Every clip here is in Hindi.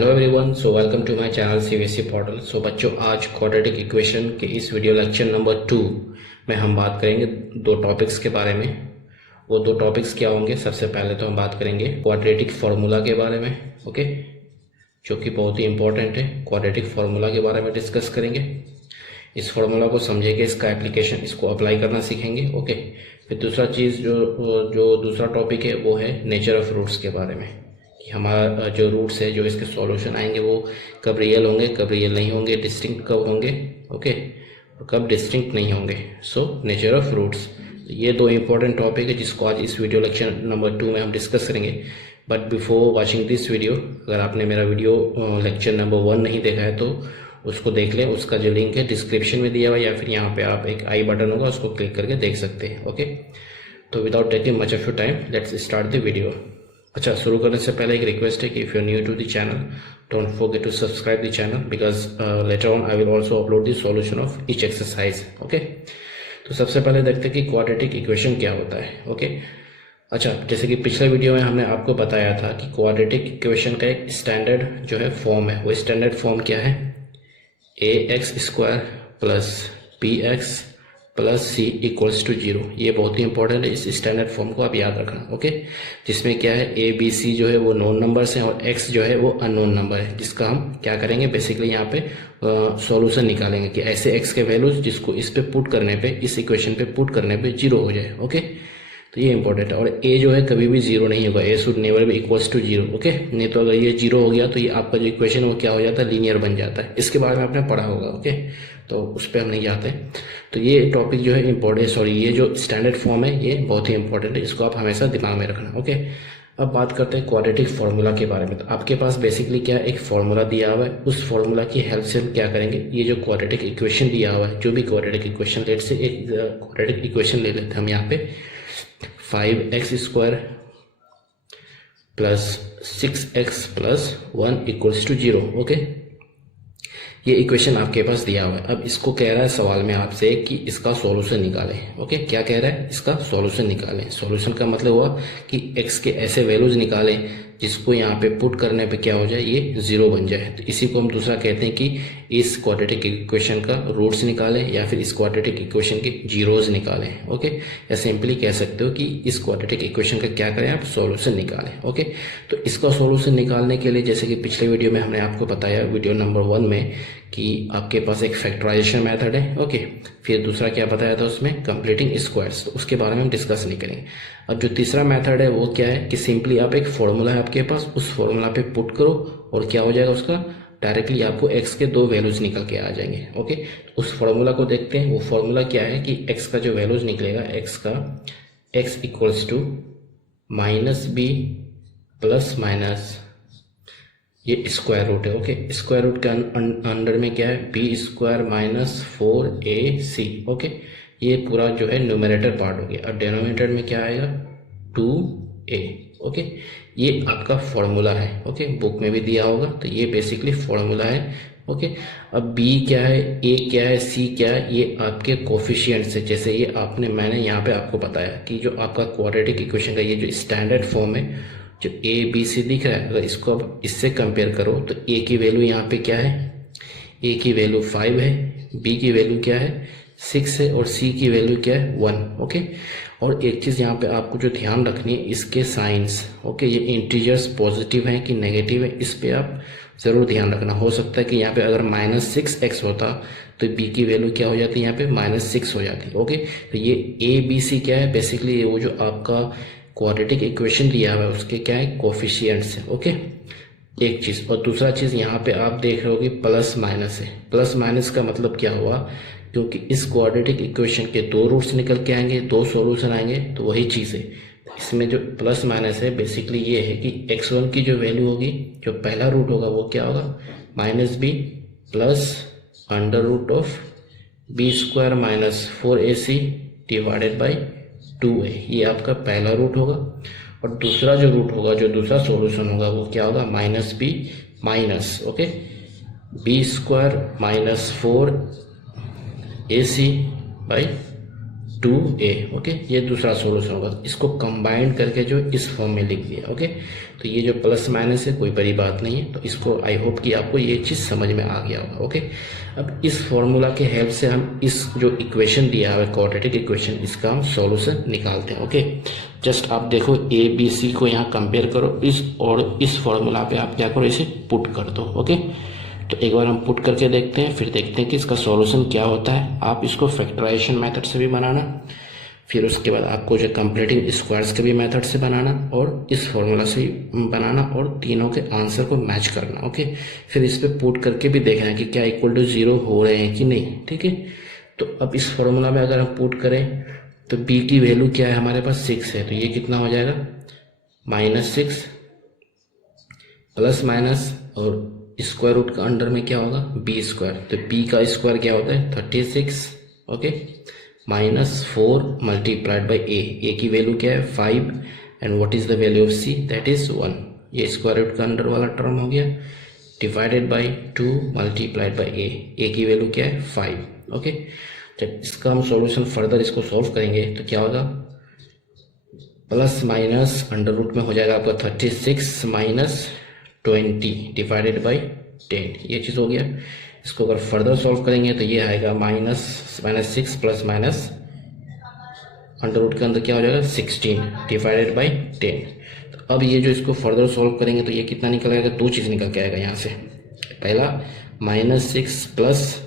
Hello everyone, so welcome to my channel CBSE portal. So बच्चों, आज क्वाड्रेटिक इक्वेशन के इस वीडियो लेक्चर नंबर 2 में हम बात करेंगे दो टॉपिक्स के बारे में। वो दो टॉपिक्स क्या होंगे? सबसे पहले तो हम बात करेंगे क्वाड्रेटिक फार्मूला के बारे में, ओके, जो कि बहुत ही इंपॉर्टेंट है। क्वाड्रेटिक फार्मूला के बारे में डिस्कस करेंगे। इस फार्मूला को समझेंगे, इसका एप्लीकेशन, इसको अप्लाई करना सीखेंगे, ओके। फिर दूसरा चीज़ जो दूसरा टॉपिक है वो है नेचर ऑफ रूट्स के बारे में, कि हमारा जो रूट्स है, जो इसके सॉल्यूशन आएंगे वो कब रियल होंगे, कब रियल नहीं होंगे, डिस्टिंक्ट कब होंगे, ओके, और कब डिस्टिंक्ट नहीं होंगे। सो नेचर ऑफ रूट्स, ये दो इंपॉर्टेंट टॉपिक है जिसको आज इस वीडियो लेक्चर नंबर 2 में हम डिस्कस करेंगे। But before watching this video, अगर आपने मेरा वीडियो लेक्चर नंबर 1 नहीं देखा है तो उसको देख लें। उसका जो लिंक है डिस्क्रिप्शन में दिया हुआ है, या फिर यहाँ पे आप एक आई बटन होगा उसको क्लिक करके देख सकते हैं, ओके। तो without taking much of your time, let's start the video. अच्छा, शुरू करने से पहले एक रिक्वेस्ट है कि if you are new to the channel, don't forget to subscribe the channel, because later on I will also upload the solution of each exercise, okay. तो सबसे पहले देखते हैं कि क्वाड्रेटिक इक्वेशन क्या होता है, ओके। अच्छा, जैसे कि पिछले वीडियो में हमने आपको बताया था कि क्वाड्रेटिक इक्वेशन का एक स्टैंडर्ड जो है फॉर्म है। वो स्टैंडर्ड फॉर्म क्या है? ax² plus bx plus c equals to 0। ये बहुत ही इंपॉर्टेंट है, इस स्टैंडर्ड फॉर्म को आप याद रखना, ओके। जिसमें क्या है, a b c जो है वो नोन नंबर्स हैं और x जो है वो अननोन नंबर है, जिसका हम क्या करेंगे, बेसिकली यहाँ पे सॉल्यूशन निकालेंगे कि ऐसे x के वैल्यूज जिसको इस पे पुट करने पे, इस इक्वेशन पे पुट करने पे 0 हो जाए, ओके। तो ये इंपॉर्टेंट है। और a जो है कभी भी 0 नहीं होगा, a should never be equals to 0, okay. नहीं तो अगर ये 0 हो गया तो ये आपका जो इक्वेशन है वो क्या हो जाता है, लीनियर बन जाता है। इसके बारे में आपने पढ़ा होगा, ओके, तो उस पर हम नहीं जाते। तो ये टॉपिक जो है इंपॉर्टेंट, सॉरी, ये जो स्टैंडर्ड फॉर्म है ये बहुत ही इंपॉर्टेंट है, इसको आप हमेशा दिमाग में रखना, ओके। अब बात करते हैं क्वाड्रेटिक फार्मूला के बारे में। तो आपके पास बेसिकली क्या है, एक फार्मूला दिया हुआ है, उस फार्मूला की हेल्प से हम क्या करेंगे, ये जो क्वाड्रेटिक इक्वेशन दिया हुआ है, जो भी क्वाड्रेटिक इक्वेशन, लेट से एक क्वाड्रेटिक इक्वेशन ले लेते हैं हम यहाँ पे, 5x² plus 6x plus 1 equals to 0, okay. ये इक्वेशन आपके पास दिया हुआ है। अब इसको कह रहा है सवाल में आपसे कि इसका सॉल्यूशन निकालें, ओके। क्या कह रहा है? इसका सॉल्यूशन निकालें। सॉल्यूशन का मतलब हुआ कि x के ऐसे वैल्यूज निकालें जिसको यहाँ पे पुट करने पे क्या हो जाए, ये 0 बन जाए। तो इसी को हम दूसरा कहते हैं कि इस क्वाड्रेटिक इक्वेशन का रूट्स निकालें, या फिर इस क्वाड्रेटिक इक्वेशन के जीरोज निकालें, ओके। या सिंपली कह सकते हो कि इस क्वाड्रेटिक इक्वेशन का क्या करें, आप सॉल्यूशन निकालें, ओके। तो इसका सॉल्यूशन निकालने के लिए, जैसे कि पिछले वीडियो में हमने आपको बताया, वीडियो नंबर 1 में, कि आपके पास एक फैक्टराइजेशन मेथड है, ओके। फिर दूसरा क्या बताया था उसमें, कंप्लीटिंग स्क्वायर्स, तो उसके बारे में हम डिस्कस नहीं करेंगे। अब जो तीसरा मेथड है वो क्या है कि सिंपली आप एक फॉर्मूला है आपके पास, उस फॉर्मूला पे पुट करो और क्या हो जाएगा, उसका डायरेक्टली आपको x के दो वैल्यूज निकल के आ जाएंगे, ओके। उस फॉर्मूला को देखते हैं। वो फॉर्मूला क्या है कि x का जो वैल्यूज निकलेगा, x का x equals to -b plus minus ये स्क्वायर रूट है, ओके। स्क्वायर रूट के अंडर में क्या है, b² माइनस 4ac, ओके। ये पूरा जो है न्यूमरेटर पार्ट हो गया। और डिनोमिनेटर में क्या आएगा, 2a, ओके। ये आपका फॉर्मूला है, ओके, बुक में भी दिया होगा। तो ये बेसिकली फॉर्मूला है, ओके। अब b क्या है, a क्या है, c क्या है, ये आपके कोफिशिएंट्स है। जैसे ये मैंने यहाँ पे आपको बताया कि जो आपका क्वाड्रेटिक इक्वेशन का ये जो स्टैंडर्ड फॉर्म है, जो a b c दिख रहा है, अगर इसको अब इससे कंपेयर करो तो a की वैल्यू यहाँ पे क्या है, a की वैल्यू 5 है, b की वैल्यू क्या है, 6 है, और c की वैल्यू क्या है, 1, ओके। और एक चीज़ यहाँ पे आपको जो ध्यान रखनी है, इसके साइंस, ओके, ये इंटीजर्स पॉजिटिव हैं कि नेगेटिव है, इस पे आप ज़रूर ध्यान रखना। हो सकता है कि यहाँ पे अगर -6x होता तो b की वैल्यू क्या हो जाती है, यहाँ पे -6 हो जाती, ओके। तो ये a b c क्या है, बेसिकली वो जो आपका क्वाड्रेटिक इक्वेशन दिया हुआ है उसके क्या है, कोफिशिएंट्स है, ओके। एक चीज़, और दूसरा चीज़ यहाँ पे आप देख रहे हो कि प्लस माइनस है। प्लस माइनस का मतलब क्या हुआ, क्योंकि इस क्वाड्रेटिक इक्वेशन के दो रूट्स निकल के आएंगे, दो सॉल्यूशन आएंगे, तो वही चीज़ है। इसमें जो प्लस माइनस है बेसिकली ये है कि x1 की जो वैल्यू होगी, जो पहला रूट होगा वो क्या होगा, -b plus √b² minus 4ac divided by 2a, ये आपका पहला रूट होगा। और दूसरा जो रूट होगा, जो दूसरा सॉल्यूशन होगा वो क्या होगा, -b minus, okay, b² minus 4ac by 2a। Okay, ये दूसरा सॉल्यूशन होगा। इसको कंबाइन करके जो इस फॉर्म में लिख दिया। ओके, तो ये जो प्लस माइनस है कोई बड़ी बात नहीं है, तो इसको आई होप कि आपको ये चीज़ समझ में आ गया होगा। ओके, अब इस फॉर्मूला के हेल्प से हम इस जो इक्वेशन दिया है क्वाड्रेटिक इक्वेशन, इसका हम सॉल्यूशन निकालते हैं। ओके, जस्ट आप देखो ए बी सी को यहाँ कंपेयर करो इस और इस फॉर्मूला पे आप क्या करो, इसे पुट कर दो। ओके, तो एक बार हम पुट करके देखते हैं, फिर देखते हैं कि इसका सॉल्यूशन क्या होता है। आप इसको फैक्टराइजेशन मेथड से भी बनाना, फिर उसके बाद आपको जो कंप्लीटिंग स्क्वायर्स के भी मेथड से बनाना और इस फॉर्मूला से भी बनाना और तीनों के आंसर को मैच करना। ओके, फिर इस पे पुट करके भी देखना है कि क्या इक्वल टू 0 हो रहे हैं कि नहीं। ठीक है, तो अब इस फॉर्मूला में अगर हम पुट करें तो b की वैल्यू क्या है, हमारे पास 6 है, तो ये कितना हो जाएगा -6 प्लस माइनस और स्क्वायर रूट का अंडर में क्या होगा b स्क्वायर, तो b का स्क्वायर क्या होता है 36। ओके, -4 मल्टीप्लाइड बाई a की वैल्यू क्या है 5 and what is the value of c, that is 1। ये स्क्वायर रूट का अंडर वाला टर्म हो गया, divided by 2 multiplied by a की वैल्यू क्या है 5। ओके, जब इसका हम सॉल्यूशन फर्दर इसको सॉल्व करेंगे तो क्या होगा, प्लस माइनस अंडर रूट में हो जाएगा आपका 36 माइनस 20 डिवाइडेड बाई 10, ये चीज़ हो गया। इसको अगर फर्दर सॉल्व करेंगे तो ये आएगा -6 प्लस माइनस अंडर रूट के अंदर क्या हो जाएगा 16 डिवाइडेड बाई 10। तो अब ये जो इसको फर्दर सॉल्व करेंगे तो ये कितना निकल आएगा, दो चीज़ निकल के आएगा यहाँ से। पहला -6 प्लस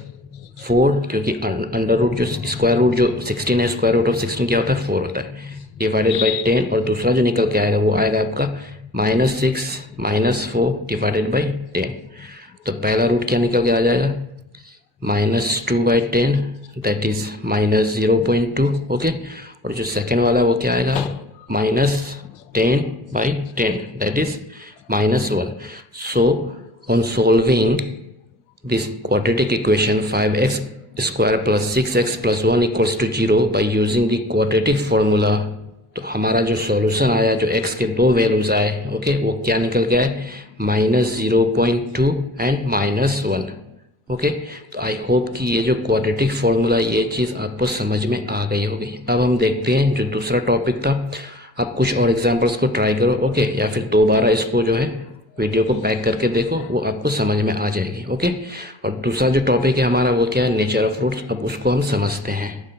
4, क्योंकि अंडर रूट जो स्क्वायर रूट जो 16 है, स्क्वायर रूट ऑफ 16 क्या होता है 4 होता है, डिवाइडेड बाई 10। और दूसरा जो निकल के आएगा वो आएगा आपका -6 -4 डिवाइडेड बाई 10। तो पहला रूट क्या निकल के आ जाएगा -2/10 दैट इज -0.2। ओके, और जो सेकेंड वाला वो क्या आएगा -10/10 that is -1। So on solving this quadratic equation 5x square plus 6x plus 1 equals to 0 by using the quadratic formula, तो हमारा जो सॉल्यूशन आया, जो x के दो वैल्यूज आए, ओके, वो क्या निकल गया है -0.2 एंड -1। ओके, तो आई होप कि ये जो क्वाड्रेटिक फॉर्मूला ये चीज़ आपको समझ में आ गई होगी। अब हम देखते हैं जो दूसरा टॉपिक था, आप कुछ और एग्जांपल्स को ट्राई करो। ओके, या फिर दोबारा इसको जो है वीडियो को बैक करके देखो, वो आपको समझ में आ जाएगी। ओके, और दूसरा जो टॉपिक है हमारा वो क्या है, नेचर ऑफ फ्रूट्स। अब उसको हम समझते हैं।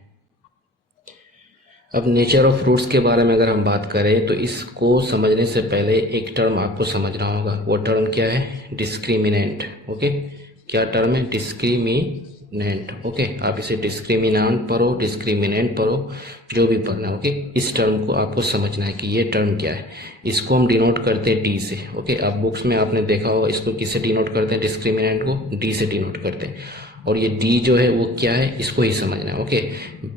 अब नेचर ऑफ फ्रूट्स के बारे में अगर हम बात करें तो इसको समझने से पहले एक टर्म आपको समझना होगा। वो टर्म क्या है, डिस्क्रिमिनेंट। ओके, क्या टर्म है, डिस्क्रिमिनेंट। ओके, आप इसे डिस्क्रिमिनेंट पढ़ो, डिस्क्रिमिनेंट पढ़ो, जो भी पढ़ना है। ओके, इस टर्म को आपको समझना है कि ये टर्म क्या है। इसको हम डिनोट करते हैं डी से। ओके, आप बुक्स में आपने देखा होगा इसको किससे डिनोट करते हैं, डिस्क्रिमिनेंट को डी से डिनोट करते हैं। और ये डी जो है वो क्या है, इसको ही समझना है। Okay,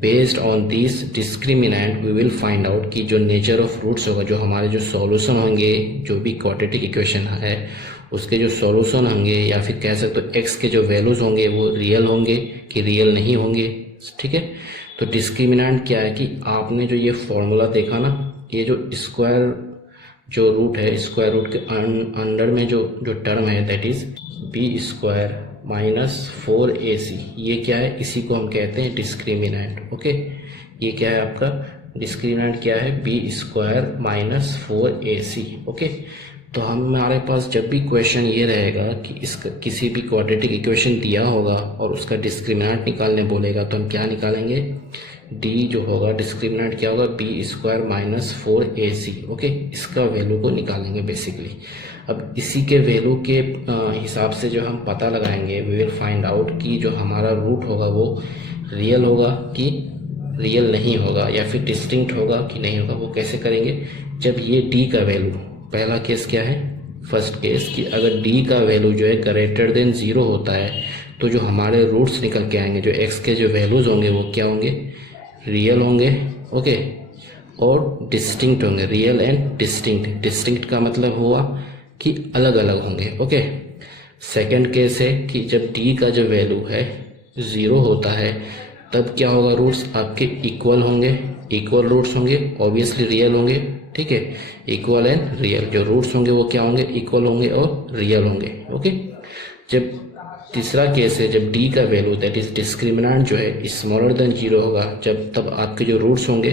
based on this discriminant we will find out कि जो नेचर ऑफ रूट्स होगा, जो हमारे जो सॉल्यूशन होंगे, जो भी क्वाड्रेटिक इक्वेशन है उसके जो सॉल्यूशन होंगे, या फिर कह सकते हो एक्स के जो वैल्यूज होंगे वो रियल होंगे कि रियल नहीं होंगे। ठीक है, तो डिस्क्रिमिनेंट क्या है कि आपने जो ये फॉर्मूला देखा ना, ये जो स्क्वायर जो रूट है, स्क्वायर रूट के अंडर में जो टर्म है that is B square -4ac, ये क्या है, इसी को हम कहते हैं डिस्क्रिमिनेंट। ओके, ये क्या है आपका डिस्क्रिमिनेंट, क्या है बी स्क्वायर -4ac। ओके, तो हमारे पास जब भी क्वेश्चन ये रहेगा कि इसका किसी भी क्वाड्रेटिक इक्वेशन दिया होगा और उसका डिस्क्रिमिनेंट निकालने बोलेगा, तो हम क्या निकालेंगे, डी जो होगा डिस्क्रिमिनेंट क्या होगा, बी स्क्वायर -4ac। ओके, इसका वैल्यू को निकालेंगे बेसिकली। अब इसी के वैल्यू के हिसाब से जो हम पता लगाएंगे, वी विल फाइंड आउट कि जो हमारा रूट होगा वो रियल होगा कि रियल नहीं होगा, या फिर डिस्टिंक्ट होगा कि नहीं होगा। वो कैसे करेंगे, जब ये डी का वैल्यू, पहला केस क्या है, फर्स्ट केस कि अगर डी का वैल्यू जो है ग्रेटर देन 0 होता है तो जो हमारे रूट्स निकल के आएंगे, जो एक्स के जो वैल्यूज होंगे वो क्या होंगे, रियल होंगे। ओके, और डिस्टिंक्ट होंगे, रियल एंड डिस्टिंक्ट। डिस्टिंक्ट का मतलब हुआ कि अलग अलग होंगे। ओके, सेकंड केस है कि जब डी का जो वैल्यू है 0 होता है तब क्या होगा, रूट्स आपके इक्वल होंगे, इक्वल रूट्स होंगे, ऑब्वियसली रियल होंगे। ठीक है, इक्वल एंड रियल, जो रूट्स होंगे वो क्या होंगे, इक्वल होंगे और रियल होंगे। ओके, जब तीसरा केस है जब डी का वैल्यू दैट इज डिस्क्रिमिनेंट जो है स्मॉलर देन 0 होगा, जब तब आपके जो रूट्स होंगे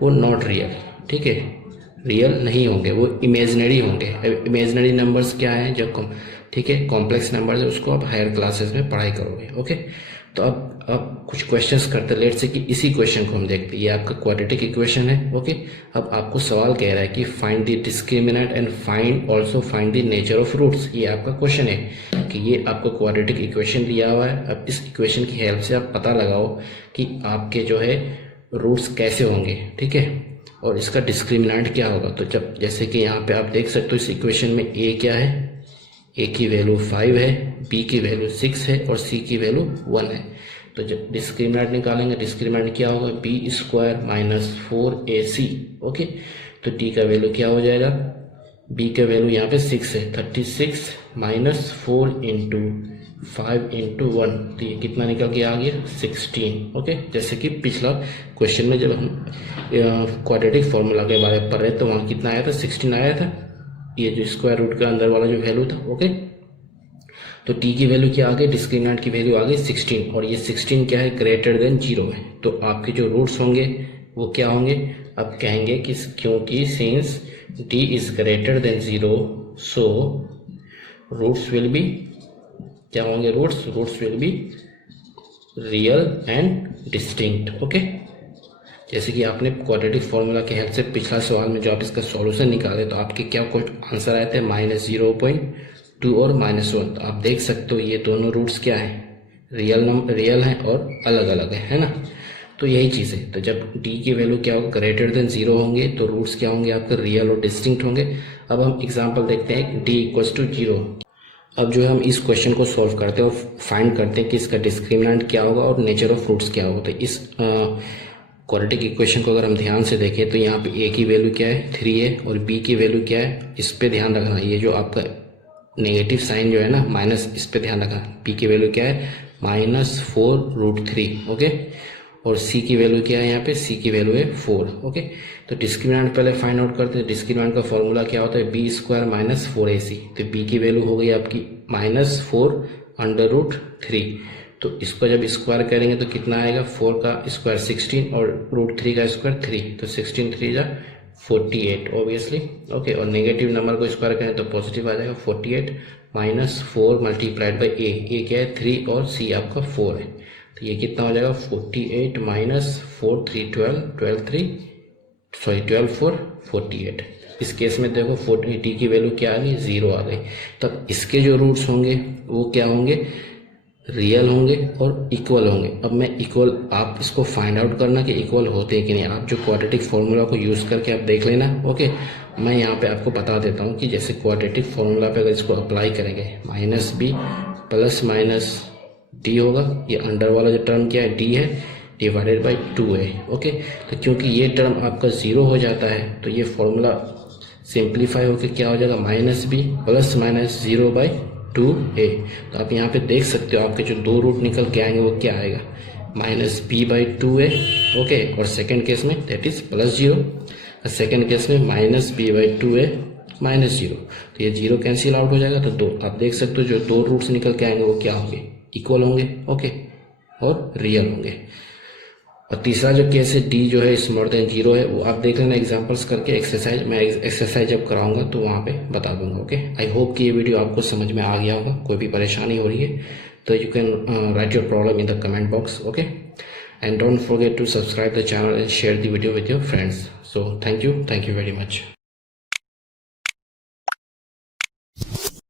वो नॉट रियल, ठीक है, रियल नहीं होंगे, वो इमेजिनरी होंगे। इमेजिनरी नंबर्स क्या है, जब ठीक है कॉम्प्लेक्स नंबर्स है उसको आप हायर क्लासेस में पढ़ाई करोगे। ओके, तो अब कुछ क्वेश्चंस करते हैं। लेट से कि इसी क्वेश्चन को हम देखते हैं, ये आपका क्वाड्रेटिक इक्वेशन है। ओके, अब आपको सवाल कह रहा है कि find the discriminant and find also find the nature of roots. ये आपका क्वेश्चन है कि ये आपको क्वाड्रेटिक इक्वेशन दिया हुआ है। अब इस इक्वेशन की हेल्प से आप पता लगाओ कि आपके जो है रूट्स कैसे होंगे, ठीक है, और इसका डिस्क्रिमिनेंट क्या होगा। तो जब जैसे कि यहाँ पे आप देख सकते हो इस इक्वेशन में ए क्या है, ए की वैल्यू 5 है, बी की वैल्यू 6 है और सी की वैल्यू 1 है। तो जब डिस्क्रिमिनेंट निकालेंगे, डिस्क्रिमिनेंट क्या होगा, B square minus 4ac। Okay, तो डी का वैल्यू क्या हो जाएगा, बी का वैल्यू यहाँ पे 6 है, 36 माइनस 4 इंटू 5 इंटू 1, तो ये कितना निकल के आ गया 16। ओके, जैसे कि पिछला क्वेश्चन में जब हम क्वाड्रेटिक फॉर्मूला के बारे में पढ़ रहे तो वहाँ कितना आया था, 16 आया था, ये जो स्क्वायर रूट का अंदर वाला जो वैल्यू था। ओके, तो टी की वैल्यू क्या आ गई, डिस्क्रिमिनेंट की वैल्यू आ गई 16, और ये 16 क्या है, ग्रेटर देन 0 है। तो आपके जो रूट्स होंगे वो क्या होंगे, अब कहेंगे कि क्योंकि since D is greater than 0 so roots will be क्या होंगे, roots will be real and distinct. Okay, जैसे कि आपने क्वाड्रेटिक फॉर्मूला के हेल्प से पिछला सवाल में जो आप इसका सॉल्यूशन निकाले तो आपके क्या आंसर आए थे, -0.2 और -1। तो आप देख सकते हो ये दोनों रूट्स क्या है, रियल हैं और अलग अलग है ना। तो यही चीज़ है। तो जब डी की वैल्यू क्या होगा, ग्रेटर देन 0 होंगे तो रूट्स क्या होंगे आपके, रियल और डिस्टिंक्ट होंगे। अब हम एग्जाम्पल देखते हैं, डी इक्वल्स टू 0। अब जो है हम इस क्वेश्चन को सॉल्व करते हैं और फाइंड करते हैं कि इसका डिस्क्रिमिनेंट क्या होगा और नेचर ऑफ रूट्स क्या होगा। तो इस क्वाड्रेटिक इक्वेशन को अगर हम ध्यान से देखें तो यहाँ पे ए की वैल्यू क्या है, 3 है, और बी की वैल्यू क्या है, इस पे ध्यान रखना, ये जो आपका नेगेटिव साइन जो है ना माइनस, इस पे ध्यान रखना। बी की वैल्यू क्या है, -4√3। ओके, और सी की वैल्यू क्या है, यहाँ पे सी की वैल्यू है 4। ओके, तो डिस्क्रिमिनेंट पहले फाइंड आउट करते हैं। डिस्क्रिमिनेंट का फॉर्मूला क्या होता है, बी स्क्वायर माइनस 4ac। तो बी की वैल्यू हो गई आपकी -4√3। तो इसको जब स्क्वायर करेंगे तो कितना आएगा, 4 का स्क्वायर 16 और √3 का स्क्वायर 3, तो 16 3 जा 48 ऑब्वियसली। ओके, और नेगेटिव नंबर को स्क्वायर करें तो पॉजिटिव आ जाएगा, 48 -4 मल्टीप्लाइड बाई ए क्या है 3 और सी आपका 4 है। तो ये कितना हो जाएगा, 48 -4 3 12 4 48। इस केस में देखो 40 की वैल्यू क्या आ गई, 0 आ गई। तब इसके जो रूट्स होंगे वो क्या होंगे, रियल होंगे और इक्वल होंगे। अब मैं इक्वल, आप इसको फाइंड आउट करना कि इक्वल होते हैं कि नहीं। आप जो क्वाड्रेटिक फॉर्मूला को यूज़ करके आप देख लेना। ओके, मैं यहाँ पे आपको बता देता हूँ कि जैसे क्वाड्रेटिक फॉर्मूला पे अगर इसको अप्लाई करेंगे, -b प्लस माइनस डी होगा, ये अंडर वाला जो टर्म क्या है, डी है, डिवाइडेड बाई 2 है। ओके, तो क्योंकि ये टर्म आपका 0 हो जाता है तो ये फॉर्मूला सिंप्लीफाई होकर क्या हो जाएगा, -b प्लस माइनस 0/2a। तो आप यहाँ पे देख सकते हो आपके जो दो रूट निकल के आएंगे वो क्या आएगा, -b/2a। ओके, और सेकेंड केस में दैट इज +0, और सेकेंड केस में -b/2a -0। तो ये 0 कैंसिल आउट हो जाएगा। तो दो आप देख सकते हो जो दो रूट्स निकल के आएंगे वो क्या होंगे, इक्वल होंगे। ओके, और रियल होंगे। और तीसरा जो केस है, डी जो है स्मॉलर देन 0 है, वो आप देख लेना एग्जांपल्स करके। एक्सरसाइज मैं एक्सरसाइज जब कराऊंगा तो वहाँ पे बता दूंगा। ओके, आई होप कि ये वीडियो आपको समझ में आ गया होगा। कोई भी परेशानी हो रही है तो you can write your problem in the comment box. Okay, and don't forget to subscribe the channel and share the video with your friends. So thank you very much.